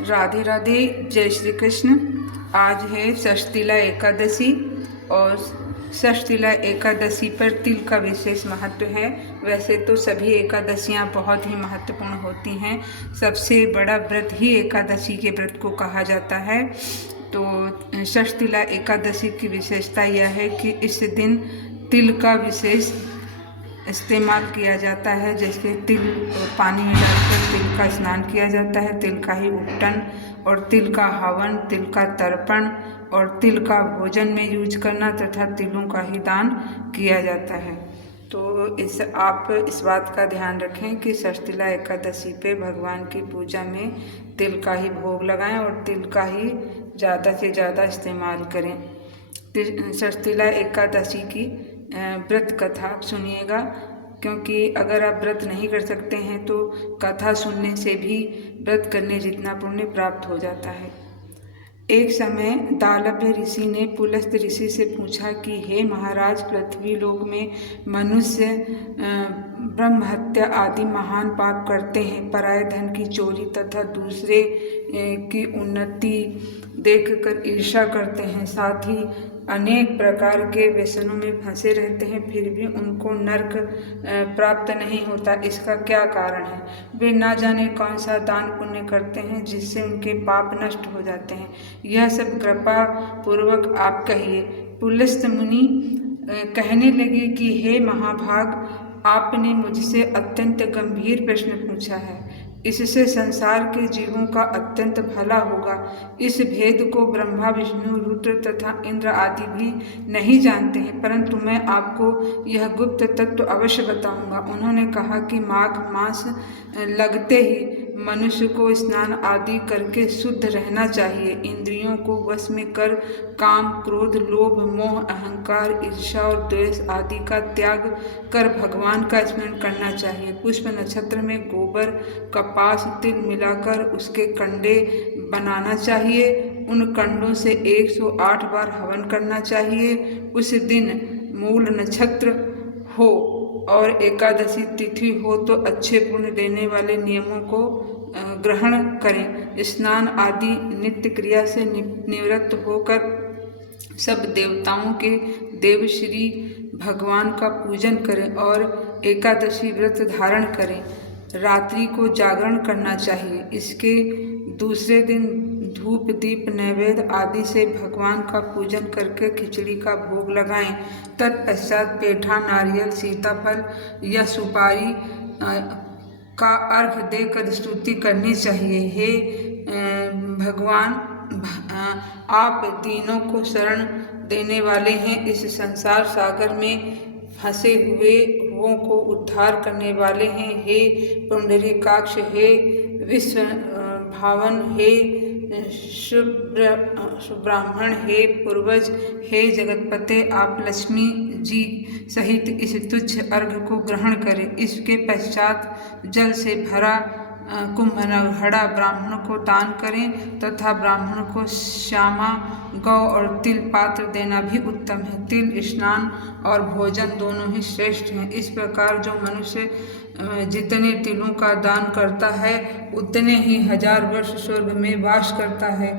राधे राधे, जय श्री कृष्ण। आज है षष्ठीला एकादशी और षष्ठीला एकादशी पर तिल का विशेष महत्व है। वैसे तो सभी एकादशियां बहुत ही महत्वपूर्ण होती हैं। सबसे बड़ा व्रत ही एकादशी के व्रत को कहा जाता है। तो षष्ठीला एकादशी की विशेषता यह है कि इस दिन तिल का विशेष इस्तेमाल किया जाता है। जैसे तिल पानी में डालकर तिल का स्नान किया जाता है, तिल का ही उपटन और तिल का हवन, तिल का तर्पण और तिल का भोजन में यूज करना तथा तिलों का ही दान किया जाता है। तो आप इस बात का ध्यान रखें कि षष्ठीला एकादशी पे भगवान की पूजा में तिल का ही भोग लगाएं और तिल का ही ज़्यादा से ज़्यादा इस्तेमाल करें। षष्ठीला एकादशी की व्रत कथा आप सुनिएगा, क्योंकि अगर आप व्रत नहीं कर सकते हैं तो कथा सुनने से भी व्रत करने जितना पुण्य प्राप्त हो जाता है। एक समय दालभ्य ऋषि ने पुलस्त ऋषि से पूछा कि हे महाराज, पृथ्वी लोक में मनुष्य ब्रह्म हत्या आदि महान पाप करते हैं, पराये धन की चोरी तथा दूसरे की उन्नति देखकर ईर्ष्या करते हैं, साथ ही अनेक प्रकार के व्यसनों में फंसे रहते हैं, फिर भी उनको नरक प्राप्त नहीं होता। इसका क्या कारण है? वे ना जाने कौन सा दान पुण्य करते हैं जिससे उनके पाप नष्ट हो जाते हैं। यह सब कृपा पूर्वक आप कहिए। पुलस्त मुनि कहने लगे कि हे महाभाग, आपने मुझसे अत्यंत गंभीर प्रश्न पूछा है। इससे संसार के जीवों का अत्यंत भला होगा। इस भेद को ब्रह्मा, विष्णु, रुद्र तथा इंद्र आदि भी नहीं जानते हैं, परंतु मैं आपको यह गुप्त तत्व अवश्य बताऊंगा। उन्होंने कहा कि माघ मास लगते ही मनुष्य को स्नान आदि करके शुद्ध रहना चाहिए। इंद्रियों को वश में कर काम, क्रोध, लोभ, मोह, अहंकार, ईर्ष्या और द्वेष आदि का त्याग कर भगवान का स्मरण करना चाहिए। पुष्प नक्षत्र में गोबर, कपास, तिल मिलाकर उसके कंडे बनाना चाहिए। उन कंडों से 108 बार हवन करना चाहिए। उस दिन मूल नक्षत्र हो और एकादशी तिथि हो तो अच्छे पुण्य देने वाले नियमों को ग्रहण करें। स्नान आदि नित्य क्रिया से निवृत्त होकर सब देवताओं के देव श्री भगवान का पूजन करें और एकादशी व्रत धारण करें। रात्रि को जागरण करना चाहिए। इसके दूसरे दिन धूप, दीप, नैवेद्य आदि से भगवान का पूजन करके खिचड़ी का भोग लगाएं। तत्पश्चात पेठा, नारियल, सीताफल या सुपारी का अर्घ देकर स्तुति करनी चाहिए। हे भगवान, आप दीनों को शरण देने वाले हैं। इस संसार सागर में फंसे हुओं को उद्धार करने वाले हैं। हे पुंडरीकाक्ष, हे विश्व भावन, हे सुब्राह्मण, हे पूर्वज, हे जगतपते, आप लक्ष्मी जी सहित इस तुच्छ अर्घ को ग्रहण करें। इसके पश्चात जल से भरा कुंभघड़ा ब्राह्मण को दान करें तथा ब्राह्मण को श्यामा, गौ और तिल पात्र देना भी उत्तम है। तिल स्नान और भोजन दोनों ही श्रेष्ठ हैं। इस प्रकार जो मनुष्य जितने तिलों का दान करता है उतने ही 1000 वर्ष स्वर्ग में वास करता है।